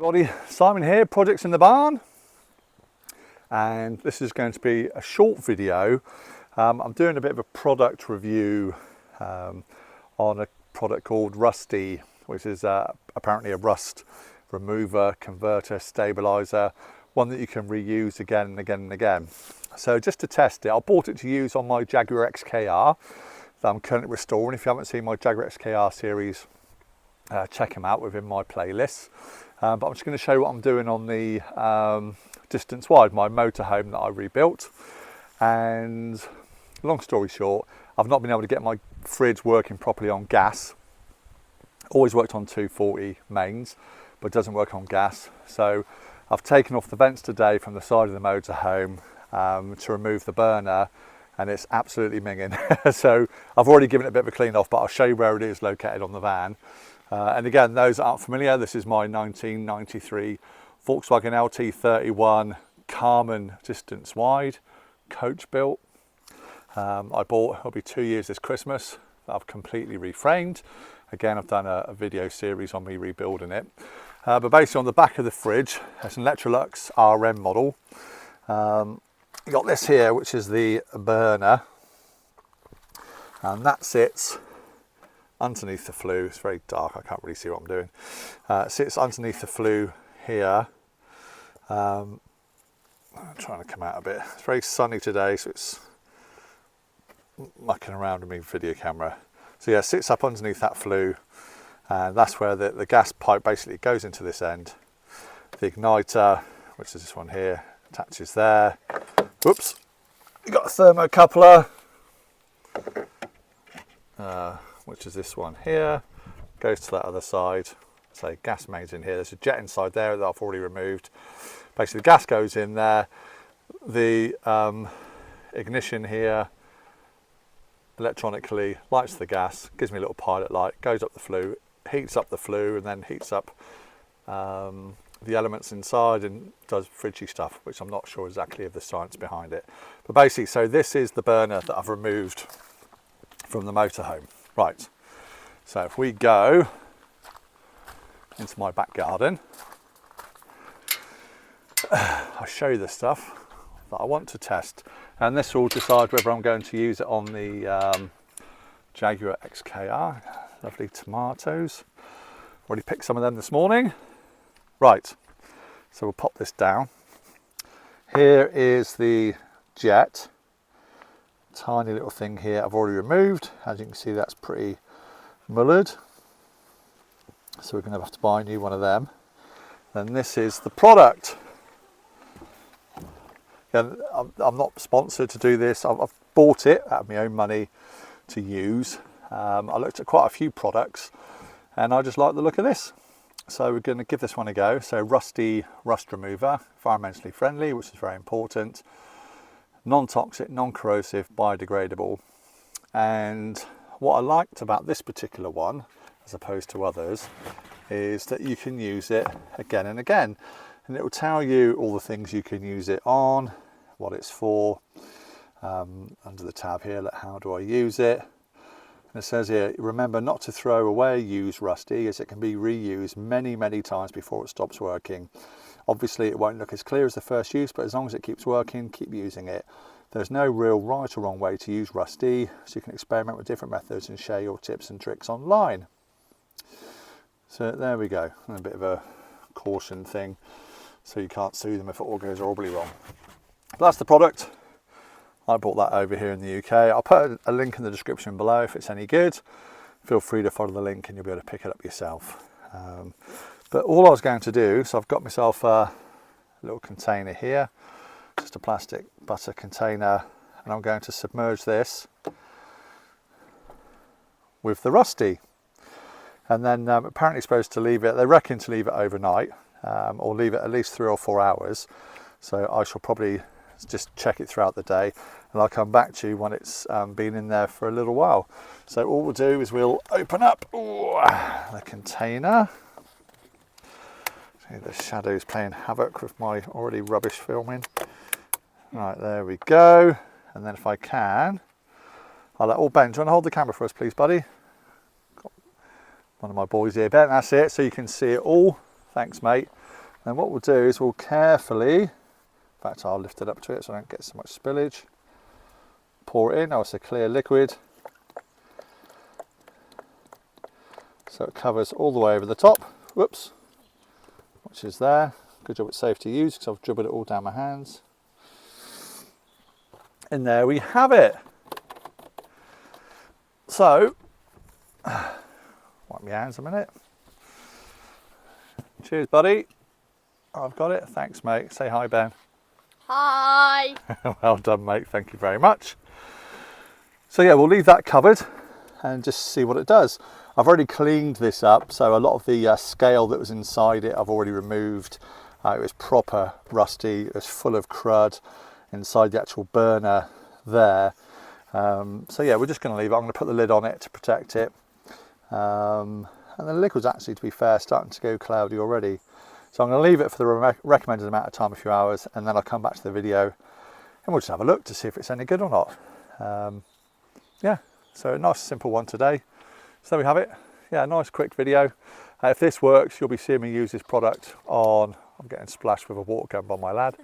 Everybody, Simon here, Projects in the Barn, and this is going to be a short video. I'm doing a bit of a product review on a product called Rusty, which is apparently a rust remover, converter, stabilizer, one that you can reuse again and again and again. So just to test it, I bought it to use on my Jaguar XKR that I'm currently restoring. If you haven't seen my Jaguar XKR series, check them out within my playlists. But I'm just going to show you what I'm doing on the Distance Wide, my motorhome that I rebuilt. And long story short, I've not been able to get my fridge working properly on gas. Always worked on 240 mains, but doesn't work on gas. So I've taken off the vents today from the side of the motorhome to remove the burner, and it's absolutely minging. So I've already given it a bit of a clean off, but I'll show you where it is located on the van. And again, those that aren't familiar, this is my 1993 Volkswagen LT31 Carman Distance Wide, coach built. I bought, it'll be 2 years this Christmas, that I've completely reframed. Again, I've done a video series on me rebuilding it. But basically on the back of the fridge, it's an Electrolux RM model. You got this here, which is the burner, and that sits underneath the flue. It's very dark, I can't really see what I'm doing. It sits underneath the flue here. I'm trying to come out a bit. It's very sunny today, so it's mucking around with my video camera. So yeah, it sits up underneath that flue, and that's where the gas pipe basically goes into this end. The igniter, which is this one here, attaches there. Whoops, you've got a thermocoupler, which is this one here, goes to that other side. So gas mains in here. There's a jet inside there that I've already removed. Basically the gas goes in there. The ignition here electronically lights the gas, gives me a little pilot light, goes up the flue, heats up the flue, and then heats up the elements inside and does fridgy stuff, which I'm not sure exactly of the science behind it. But basically, so this is the burner that I've removed from the motorhome. Right, so if we go into my back garden, I'll show you the stuff that I want to test, and this will decide whether I'm going to use it on the Jaguar XKR. Lovely tomatoes, already picked some of them this morning. Right, so we'll pop this down. Here is the jet. Tiny little thing here I've already removed. As you can see, that's pretty mullered, so we're going to have to buy a new one of them. Then this is the product. Again, I'm not sponsored to do this. I've bought it out of my own money to use. I looked at quite a few products and I just like the look of this, so we're going to give this one a go. So Rusty rust remover, environmentally friendly, which is very important, non-toxic, non-corrosive, biodegradable. And what I liked about this particular one, as opposed to others, is that you can use it again and again, and it will tell you all the things you can use it on, what it's for. Under the tab here, like, how do I use it? And it says here, remember not to throw away used Rusty, as it can be reused many times before it stops working. Obviously it won't look as clear as the first use, but as long as it keeps working, keep using it. There's no real right or wrong way to use Rusty, so you can experiment with different methods and share your tips and tricks online. So there we go, and a bit of a caution thing, so you can't sue them if it all goes horribly wrong. But that's the product. I bought that over here in the UK. I'll put a link in the description below if it's any good. Feel free to follow the link and you'll be able to pick it up yourself. But all I was going to do, so I've got myself a little container here, just a plastic butter container, and I'm going to submerge this with the Rusty. And then apparently supposed to leave it, they reckon to leave it overnight, or leave it at least 3 or 4 hours. So I shall probably just check it throughout the day, and I'll come back to you when it's been in there for a little while. So all we'll do is we'll open up the container. See, the shadow's playing havoc with my already rubbish filming. Right, there we go. And then if I can, I'll let all Ben, do you want to hold the camera for us please, buddy? Got one of my boys here, Ben, that's it, so you can see it all. Thanks mate. And what we'll do is we'll carefully, in fact I'll lift it up to it so I don't get so much spillage, pour it in. Now it's a clear liquid, so it covers all the way over the top, whoops, which is there. Good job it's safe to use because I've dribbled it all down my hands. And there we have it. So, wipe my hands a minute. Cheers, buddy. I've got it. Thanks, mate. Say hi, Ben. Hi. Well done, mate. Thank you very much. So yeah, we'll leave that covered and just see what it does. I've already cleaned this up, so a lot of the scale that was inside it I've already removed. It was proper rusty. It was full of crud inside the actual burner there. So yeah, we're just going to leave it. I'm going to put the lid on it to protect it. And the liquid's actually, to be fair, starting to go cloudy already. So I'm going to leave it for the recommended amount of time, a few hours, and then I'll come back to the video and we'll just have a look to see if it's any good or not. Yeah, so a nice simple one today. So there we have it. Yeah, a nice quick video. If this works, you'll be seeing me use this product on, I'm getting splashed with a water gun by my lad.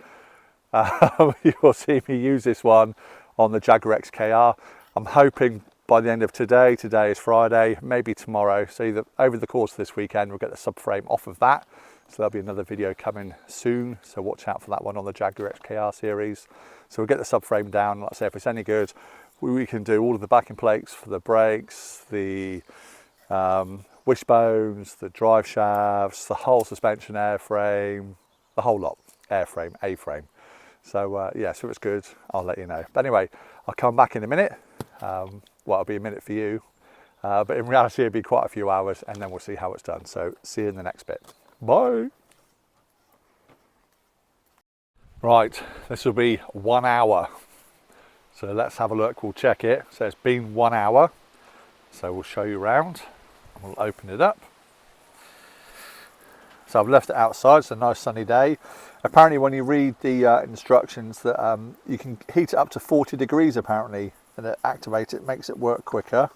You will see me use this one on the Jaguar XKR. I'm hoping by the end of today is Friday, maybe tomorrow, so either over the course of this weekend we'll get the subframe off of that. So there'll be another video coming soon, so watch out for that one on the Jaguar XKR series. So we'll get the subframe down. Like I say, if it's any good, we can do all of the backing plates for the brakes, the wishbones, the drive shafts, the whole suspension airframe, the whole lot, airframe, A-frame. So yeah, so if it's good, I'll let you know. But anyway, I'll come back in a minute. Well, it'll be a minute for you, but in reality it'll be quite a few hours, and then we'll see how it's done. So see you in the next bit. Bye. Right, this will be 1 hour. So let's have a look, we'll check it. So it's been 1 hour. So we'll show you around. We'll open it up. So I've left it outside, it's a nice sunny day. Apparently when you read the instructions that you can heat it up to 40 degrees apparently, and it activates it, makes it work quicker.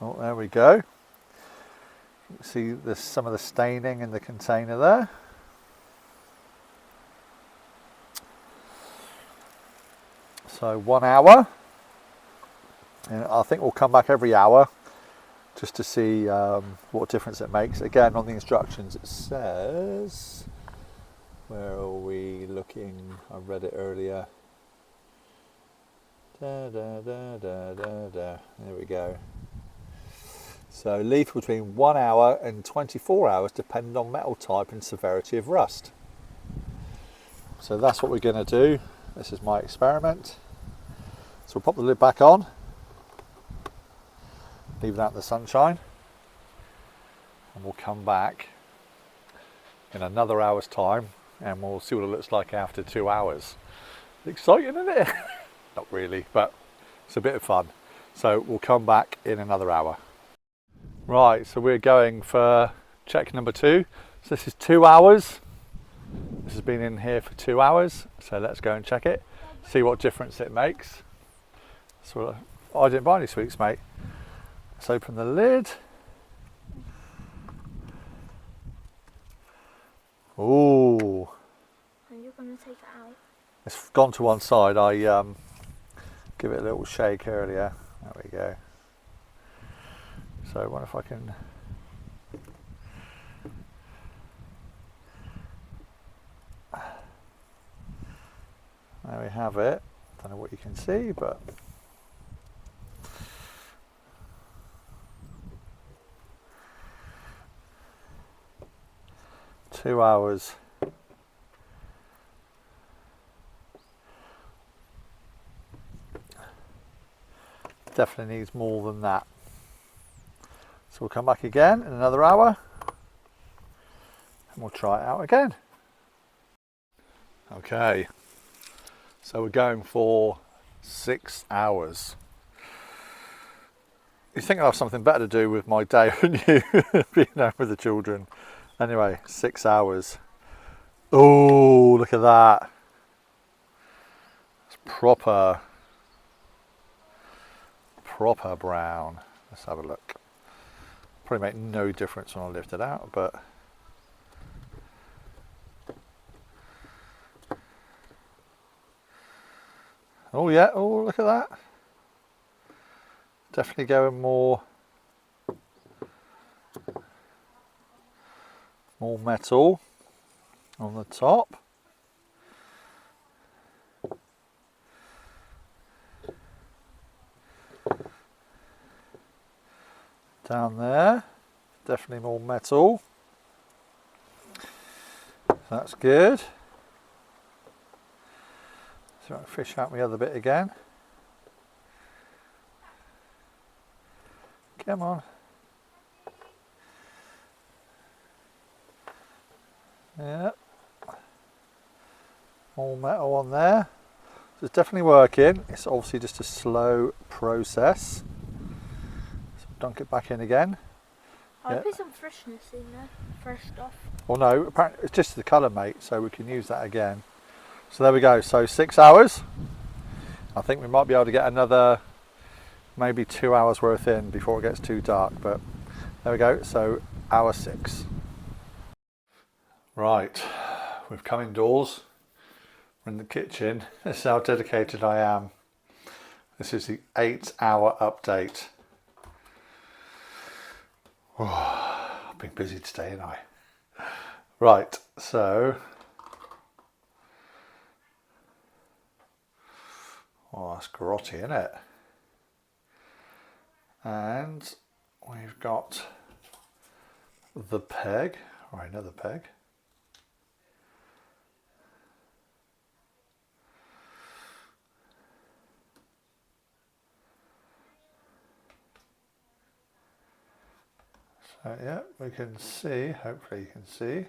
Oh, there we go. You can see there's some of the staining in the container there. So 1 hour, and I think we'll come back every hour just to see what difference it makes. Again, on the instructions it says, where are we looking? I read it earlier. There we go. So leave between 1 hour and 24 hours depending on metal type and severity of rust. So that's what we're going to do. This is my experiment. So we'll pop the lid back on, leave it out in the sunshine, and we'll come back in another hour's time and we'll see what it looks like after 2 hours. Exciting, isn't it? Not really, but it's a bit of fun. So we'll come back in another hour. Right, so we're going for check number 2. So this is 2 hours. This has been in here for 2 hours. So let's go and check it, see what difference it makes. So I didn't buy any sweets, mate. Let's open the lid. Ooh. And you're going to take it out? It's gone to one side. I give it a little shake earlier. There we go. So I wonder if I can. There we have it. Don't know what you can see, but. 2 hours. Definitely needs more than that. So we'll come back again in another hour and we'll try it out again. Okay, so we're going for 6 hours. You think I'll have something better to do with my day, wouldn't you? Being home with the children. Anyway, 6 hours. Oh, look at that. It's proper brown. Let's have a look. Probably make no difference when I lift it out, but Oh yeah, oh look at that. Definitely going more metal on the top. Down there, definitely more metal. That's good. So I fish out my other bit again. Come on. Yeah. More metal on there. So it's definitely working. It's obviously just a slow process. So dunk it back in again. I'll Yeah. put some freshness in there. Fresh stuff. Well no, apparently it's just the colour mate, so we can use that again. So there we go, so 6 hours. I think we might be able to get another maybe 2 hours worth in before it gets too dark, but there we go, so hour 6. Right, we've come indoors, we're in the kitchen. This is how dedicated I am. This is the 8-hour update. Oh, I've been busy today, haven't I? Right, so, oh that's grotty, isn't it? And we've got the peg, or another peg. So yeah, we can see, hopefully you can see,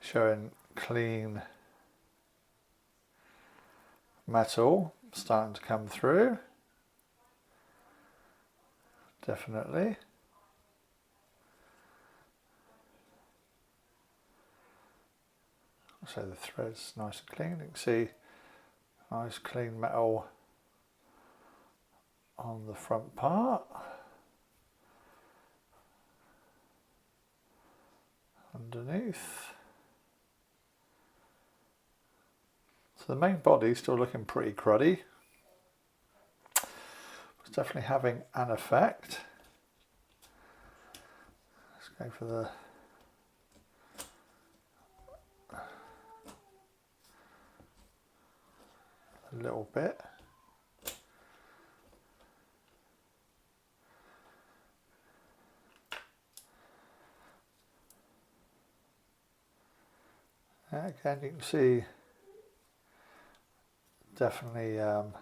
showing clean metal starting to come through. Definitely. So the thread's nice and clean. You can see nice clean metal on the front part. Underneath. So the main body's still looking pretty cruddy. It's definitely having an effect. Let's go for the little bit. Again, you can see definitely going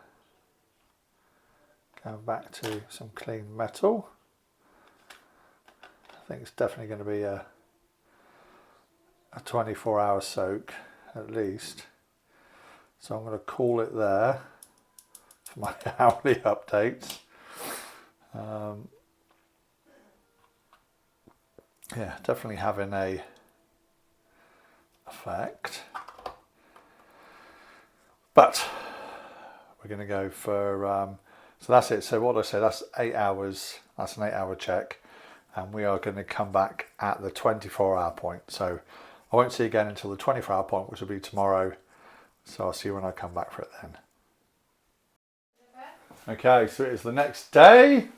back to some clean metal. I think it's definitely going to be a 24-hour soak at least. So I'm going to call it there for my hourly updates. Yeah, definitely having a effect. But we're going to go for, so that's it. So what I said, that's 8 hours, that's an 8-hour check. And we are going to come back at the 24-hour point. So I won't see you again until the 24-hour point, which will be tomorrow. So I'll see you when I come back for it then. Okay, so it is the next day.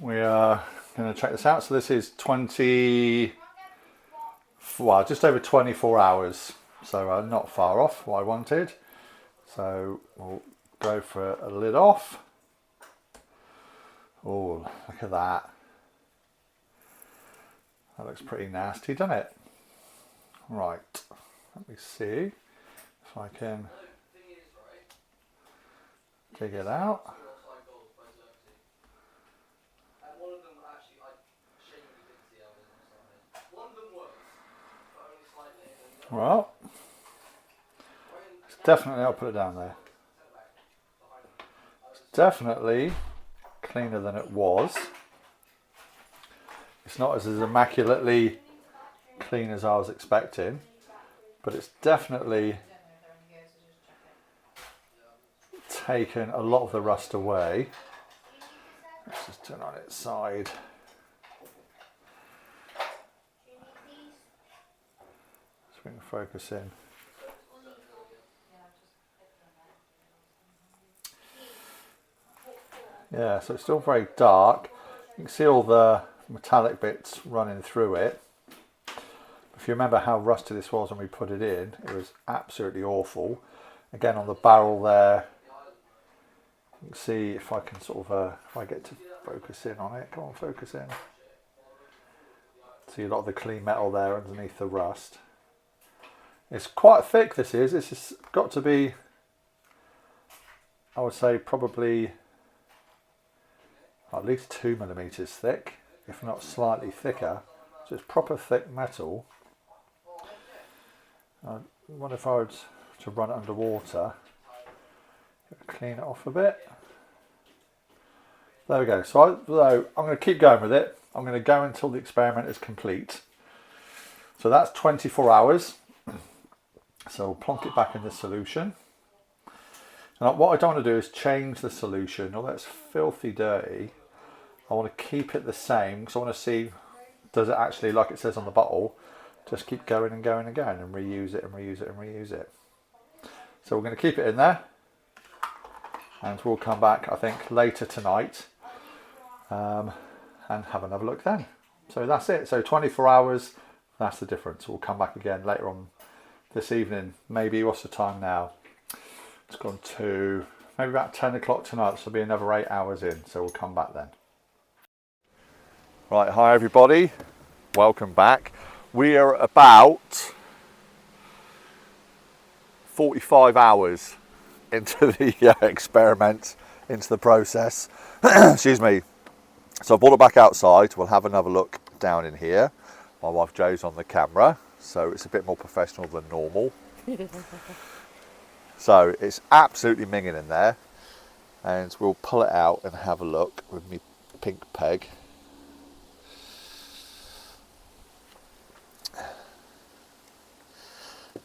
We are going to check this out. So this is just over 24 hours. So not far off what I wanted. So we'll go for a lid off. Oh, look at that. That looks pretty nasty, doesn't it? Right, let me see if I can dig it out. Well, it's definitely, I'll put it down there. It's definitely cleaner than it was. It's not as immaculately clean as I was expecting, but it's definitely taken a lot of the rust away. Let's just turn on its side. So we can focus in. Yeah, so it's still very dark. You can see all the metallic bits running through it. If you remember how rusty this was when we put it in, it was absolutely awful. Again, on the barrel there, you can see if I can sort of, if I get to focus in on it. Come on, focus in. See a lot of the clean metal there underneath the rust. It's quite thick, this is. This has got to be, I would say, probably at least 2 mm thick, if not slightly thicker. So it's proper thick metal. I wonder if I were to run it underwater, clean it off a bit. There we go. So I'm going to keep going with it. I'm going to go until the experiment is complete. So that's 24 hours. So we'll plonk it back in the solution. Now what I don't want to do is change the solution. Although it's filthy dirty, I want to keep it the same because I want to see, does it actually, like it says on the bottle, just keep going and going and going and reuse it and reuse it and reuse it. So we're going to keep it in there and we'll come back, I think, later tonight and have another look then. So that's it. So 24 hours, that's the difference. We'll come back again later on this evening. Maybe, what's the time now? It's gone to maybe about 10 o'clock tonight, so it'll be another 8 hours in. So we'll come back then. Right, hi everybody. Welcome back. We are about 45 hours into the experiment, into the process. Excuse me. So I brought it back outside. We'll have another look down in here. My wife Jo's on the camera, so it's a bit more professional than normal. So it's absolutely minging in there, and we'll pull it out and have a look with me pink peg.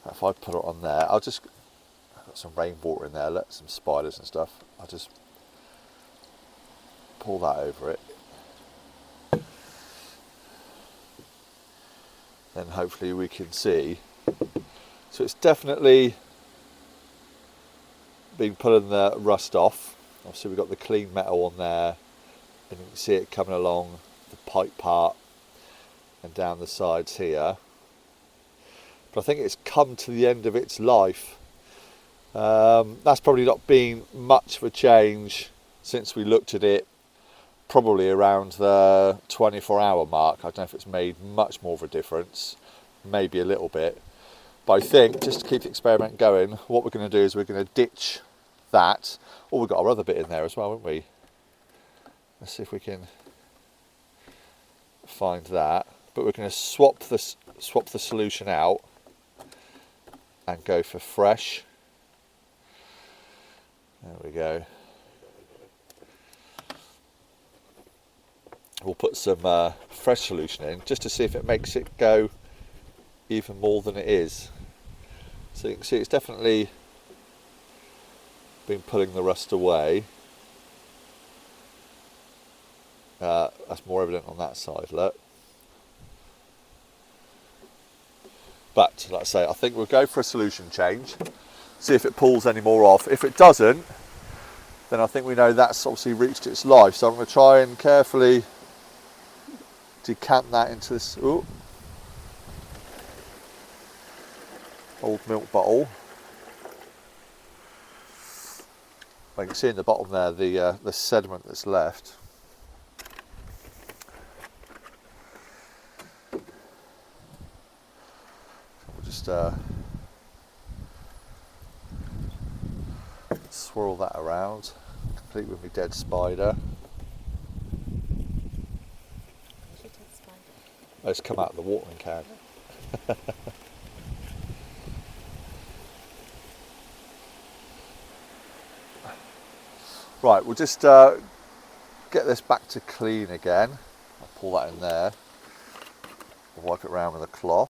If I put it on there, I've got some rainwater in there, let some spiders and stuff. I'll just pull that over it. Then hopefully we can see. So it's definitely been pulling the rust off. Obviously we've got the clean metal on there, and you can see it coming along the pipe part and down the sides here. But I think it's come to the end of its life. That's probably not been much of a change since we looked at it, probably around the 24-hour mark. I don't know if it's made much more of a difference, maybe a little bit. But I think, just to keep the experiment going, what we're going to do is we're going to ditch that. Oh, we've got our other bit in there as well, haven't we? Let's see if we can find that. But we're going to swap the solution out and go for fresh. There we go. We'll put some fresh solution in just to see if it makes it go even more than it is. So you can see it's definitely been pulling the rust away. That's more evident on that side, look. But like I say, I think we'll go for a solution change, see if it pulls any more off. If it doesn't, then I think we know that's obviously reached its life. So I'm going to try and carefully decant that into this old milk bottle. You can see in the bottom there the sediment that's left. We'll just swirl that around, complete with my dead spider. Oh, it's come out of the watering can. Right, we'll just get this back to clean again. I'll pull that in there, wipe it around with a cloth.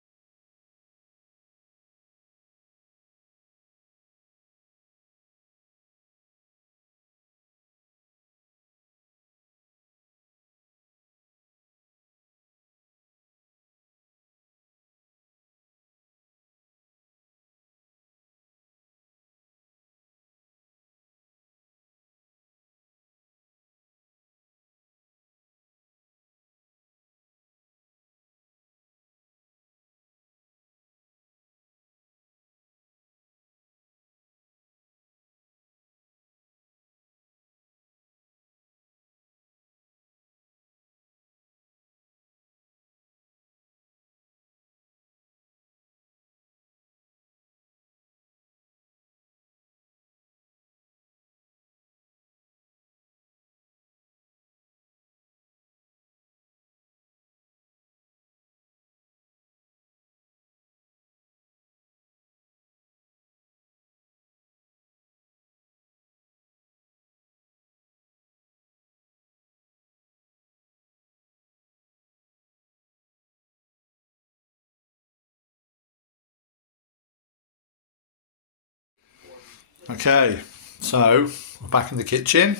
Okay, so we're back in the kitchen,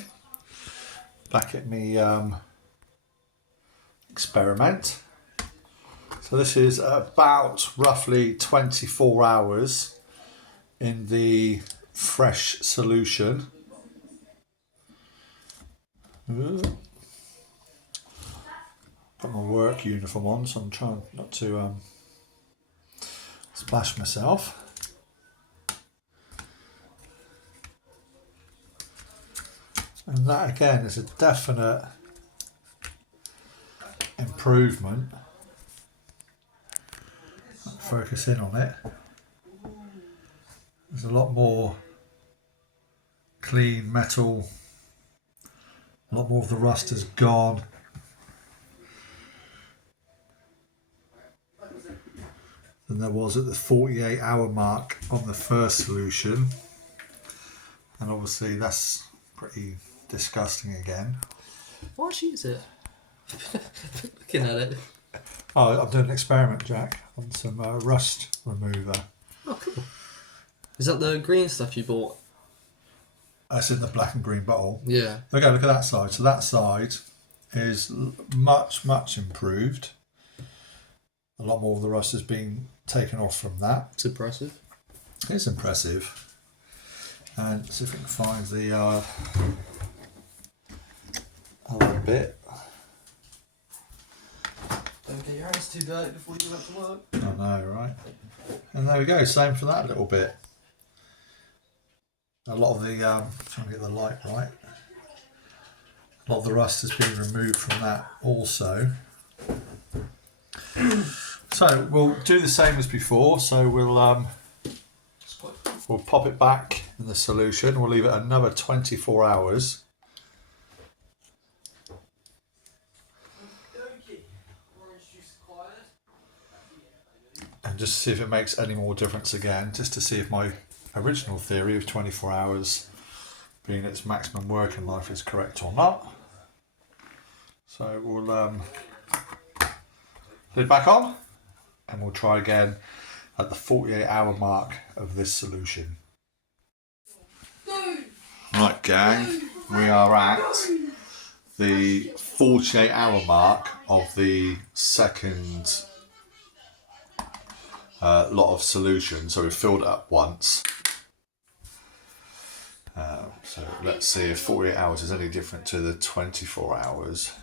back at me experiment. So this is about roughly 24 hours in the fresh solution. Got my work uniform on, so I'm trying not to splash myself. And that again is a definite improvement. Focus in on it. There's a lot more clean metal, a lot more of the rust has gone. Than there was at the 48-hour mark on the first solution. And obviously that's pretty disgusting again. Why'd you use it? Looking at it. Oh, I'm doing an experiment, Jack, on some rust remover. Oh, cool. Is that the green stuff you bought? That's in the black and green bottle. Yeah. Okay, look at that side. So that side is much, much improved. A lot more of the rust has been taken off from that. It's impressive. It's impressive. And see if we can find the other bit. Don't get your hands too dirty before you go back to work. I know, right? And there we go, same for that little bit. A lot of the, trying to get the light right, a lot of the rust has been removed from that also. So we'll do the same as before, so we'll pop it back in the solution, we'll leave it another 24 hours. And just see if it makes any more difference again, just to see if my original theory of 24 hours being its maximum working life is correct or not. So we'll put it back on and we'll try again at the 48-hour mark of this solution. Right, gang, we are at the 48-hour mark of the second lot of solution, so we've filled it up once. So let's see if 48 hours is any different to the 24 hours.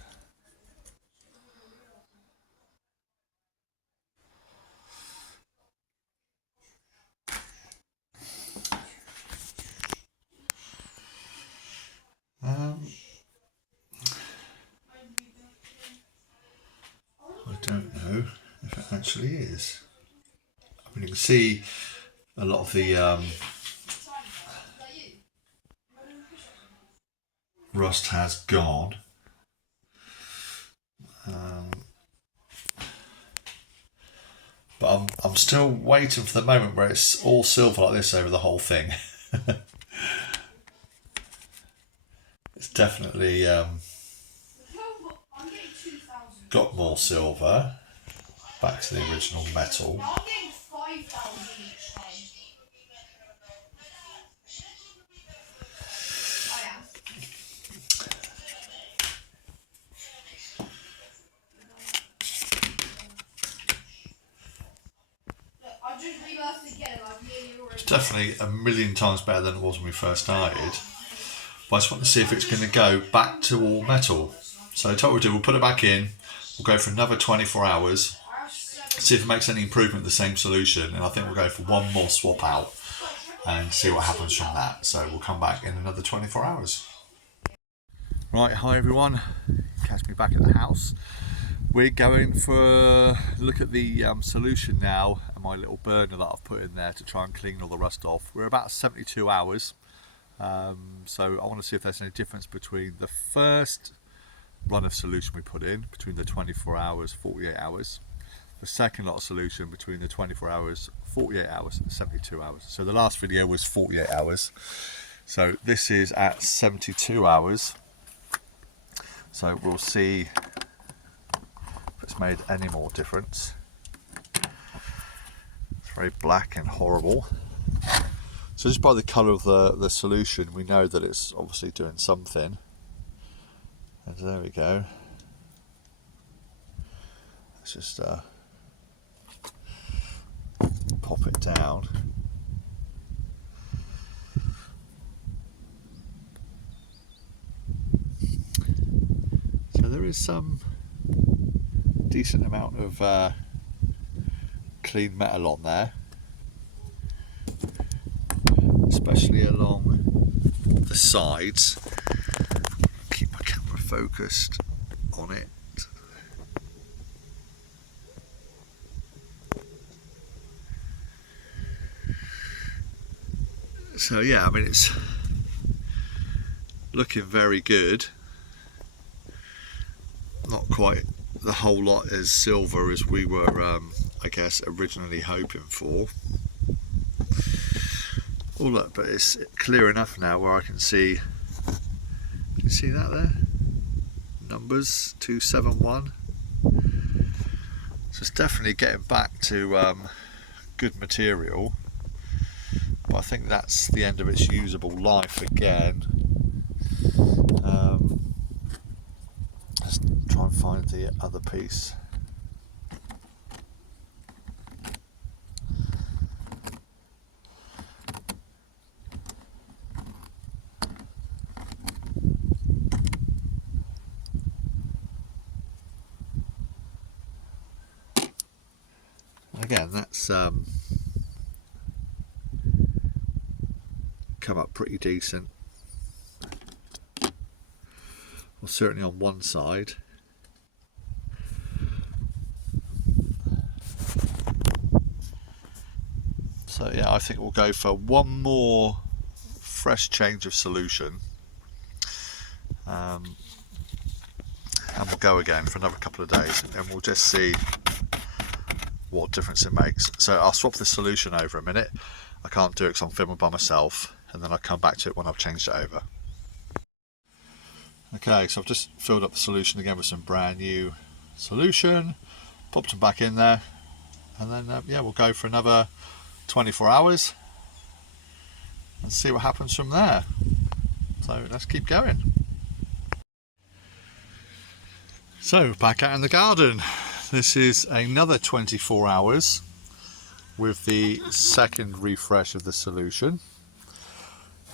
I don't know if it actually is. I mean, you can see a lot of the rust has gone. But I'm still waiting for the moment where it's all silver like this over the whole thing. It's definitely got more silver back to the original metal. It's definitely a million times better than it was when we first started. But I just want to see if it's going to go back to all metal. So what we'll do, we'll put it back in, we'll go for another 24 hours, see if it makes any improvement with the same solution, and I think we'll go for one more swap out and see what happens from that. So we'll come back in another 24 hours. Right, hi everyone, catch me back at the house. We're going for a look at the solution now and my little burner that I've put in there to try and clean all the rust off. We're about 72 hours, so I want to see if there's any difference between the first run of solution we put in, between the 24 hours, 48 hours, the second lot of solution between the 24 hours, 48 hours and 72 hours. So the last video was 48 hours, so this is at 72 hours. So we'll see if it's made any more difference. It's very black and horrible. So just by the colour of the solution, we know that it's obviously doing something. And there we go. Let's just pop it down. So there is some decent amount of clean metal on there, especially along the sides. Keep my camera focused on it. So yeah, I mean, it's looking very good. Not quite the whole lot as silver as we were, I guess, originally hoping for. Oh look, but it's clear enough now where I can see. Can you see that there? Numbers 271. So it's definitely getting back to good material. But I think that's the end of its usable life again. Let's try and find the other piece. Again, that's come up pretty decent. Well, certainly on one side. So yeah, I think we'll go for one more fresh change of solution, and we'll go again for another couple of days, and we'll just see what difference it makes. So I'll swap this solution over a minute. I can't do it because I'm filming by myself, and then I'll come back to it when I've changed it over. Okay, so I've just filled up the solution again with some brand new solution, popped them back in there, and then yeah, we'll go for another 24 hours and see what happens from there. So let's keep going. So back out in the garden. This is another 24 hours with the second refresh of the solution.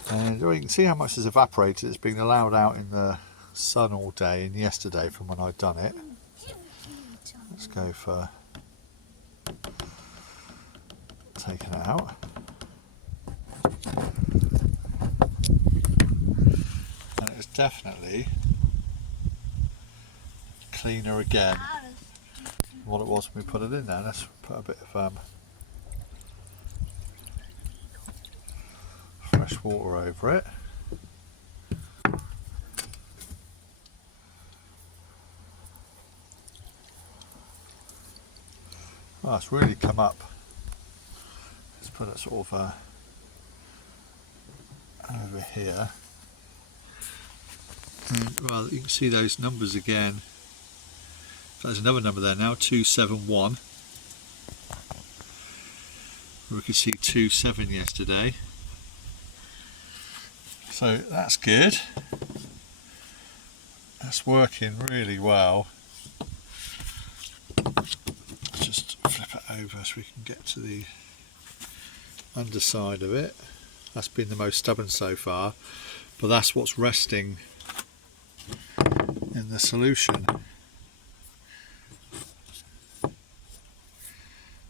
And you can see how much has evaporated. It's been allowed out in the sun all day and yesterday from when I'd done it. Let's go for taking it out. And it's definitely cleaner again than what it was when we put it in there. Let's put a bit of fresh water over it. Oh, it's really come up. Let's put it sort of over here. And, well, you can see those numbers again. There's another number there now, 271. We could see 27 yesterday. So that's good. That's working really well. Let's just flip it over so we can get to the underside of it. That's been the most stubborn so far, but that's what's resting in the solution.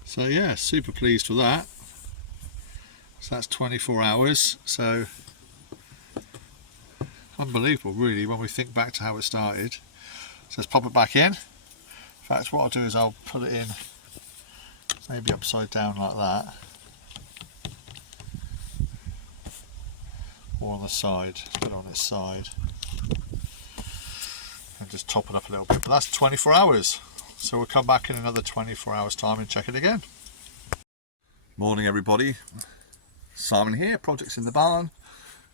So yeah, super pleased with that. So that's 24 hours. So unbelievable really when we think back to how it started. So let's pop it back in. In fact, what I'll do is I'll put it in maybe upside down like that, or on the side, put it on its side, and just top it up a little bit. But that's 24 hours. So we'll come back in another 24 hours time and check it again. Morning everybody, Simon here, Projects in the Barn,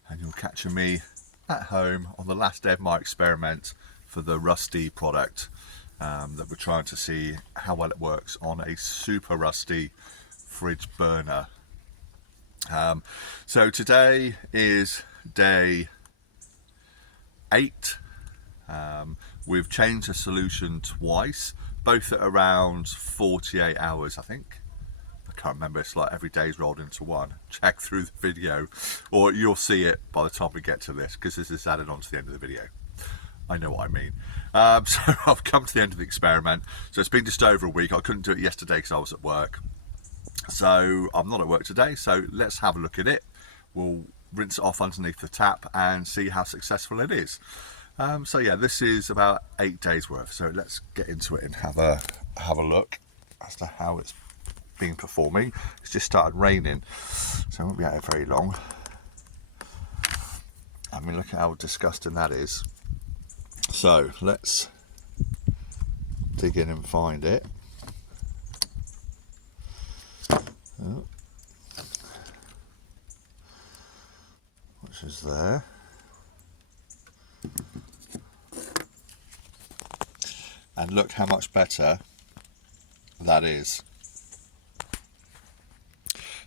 and you're catching me at home on the last day of my experiment for the Rusty product that we're trying to see how well it works on a super rusty fridge burner. So today is day 8. We've changed the solution twice, both at around 48 hours, I think. I can't remember, it's like every day's rolled into one. Check through the video, or you'll see it by the time we get to this, because this is added on to the end of the video. I know what I mean. So I've come to the end of the experiment. So it's been just over a week. I couldn't do it yesterday because I was at work. So I'm not at work today, so let's have a look at it. We'll rinse it off underneath the tap and see how successful it is. So yeah, this is about 8 days worth. So let's get into it and have a look as to how it's been performing. It's just started raining, so I won't be out here very long. I mean, look at how disgusting that is. So let's dig in and find it. Oh. Which is there. And look how much better that is.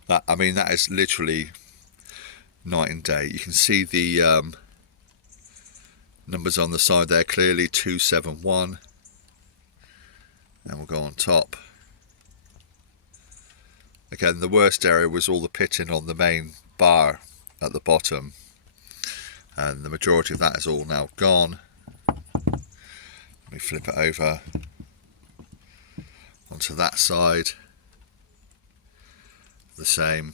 That, I mean, that is literally night and day. You can see the numbers on the side there clearly, 271, and we'll go on top. Again, the worst area was all the pitting on the main bar at the bottom, and the majority of that is all now gone. Let me flip it over onto that side. The same.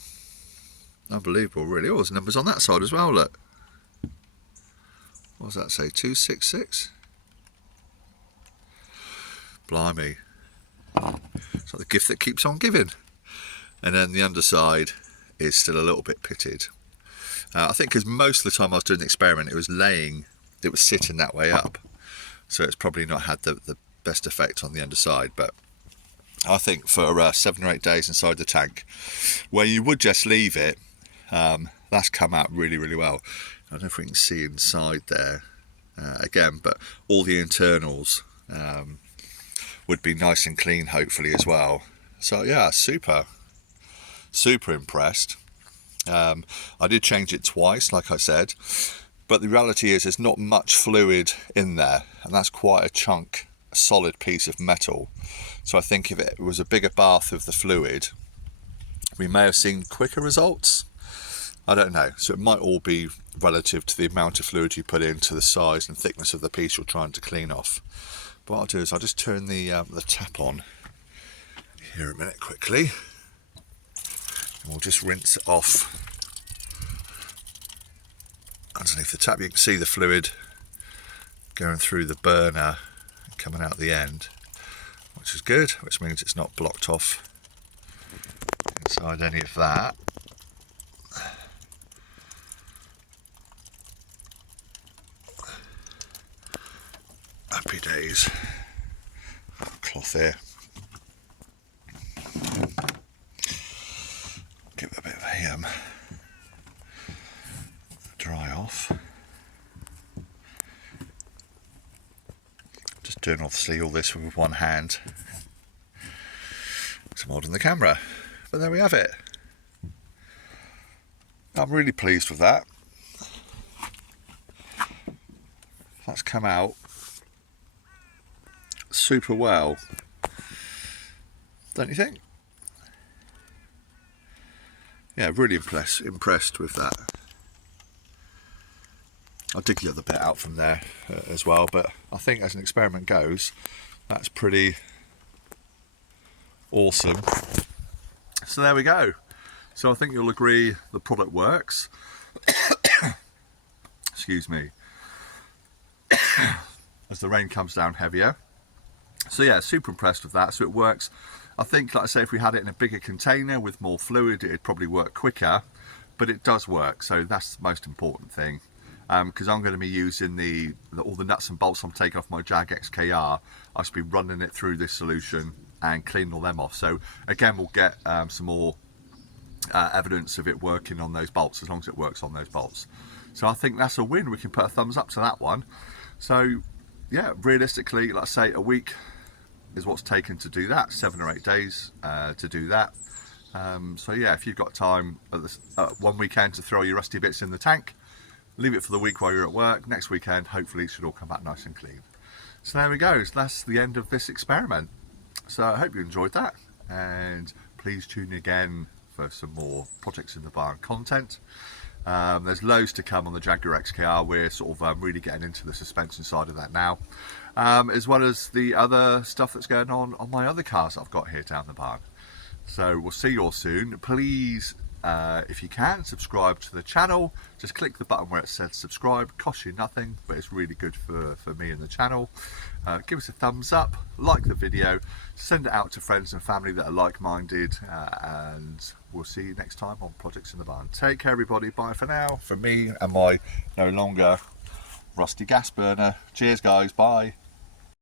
Unbelievable, really. Oh, there's numbers on that side as well, look. What does that say? 266? Blimey. It's like the gift that keeps on giving. And then the underside is still a little bit pitted. I think because most of the time I was doing the experiment, it was sitting that way up. So it's probably not had the best effect on the underside. But I think for 7 or 8 days inside the tank, where you would just leave it, that's come out really, really well. I don't know if we can see inside there again, but all the internals would be nice and clean, hopefully, as well. So yeah, super impressed. I did change it twice, like I said, but the reality is there's not much fluid in there, and that's quite a chunk, a solid piece of metal. So I think if it was a bigger bath of the fluid, we may have seen quicker results. I don't know. So it might all be relative to the amount of fluid you put into the size and thickness of the piece you're trying to clean off. But what I'll do is I'll just turn the tap on here a minute quickly, and we'll just rinse it off underneath the tap. You can see the fluid going through the burner and coming out the end, which is good, which means it's not blocked off inside any of that. Happy days. Cloth here. Give it a bit of a dry off. Just doing obviously all this with one hand. Some holding the camera, but there we have it. I'm really pleased with that. That's come out super well, don't you think? Yeah, really impressed with that. I'll dig the other bit out from there as well, but I think as an experiment goes, that's pretty awesome. So there we go. So I think you'll agree the product works. Excuse me. As the rain comes down heavier. So yeah, super impressed with that. So it works. I think, like I say, if we had it in a bigger container with more fluid, it'd probably work quicker, but it does work. So that's the most important thing. Because I'm going to be using all the nuts and bolts I'm taking off my Jag XKR. I'll just be running it through this solution and cleaning all them off. So again, we'll get some more evidence of it working on those bolts, as long as it works on those bolts. So I think that's a win. We can put a thumbs up to that one. So yeah, realistically, like I say, a week is what's taken to do that, 7 or 8 days to do that. So yeah, if you've got time at one weekend to throw your rusty bits in the tank, leave it for the week while you're at work. Next weekend, hopefully it should all come back nice and clean. So there we go. So that's the end of this experiment. So I hope you enjoyed that, and please tune in again for some more Projects in the Barn content. There's loads to come on the Jaguar XKR. We're sort of really getting into the suspension side of that now, as well as the other stuff that's going on my other cars that I've got here down the barn. So we'll see you all soon. Please, if you can, subscribe to the channel. Just click the button where it says subscribe. Costs you nothing, but it's really good for me and the channel. Give us a thumbs up, like the video, send it out to friends and family that are like-minded, and we'll see you next time on Projects in the Barn. Take care, everybody. Bye for now. From me and my no longer rusty gas burner. Cheers, guys. Bye.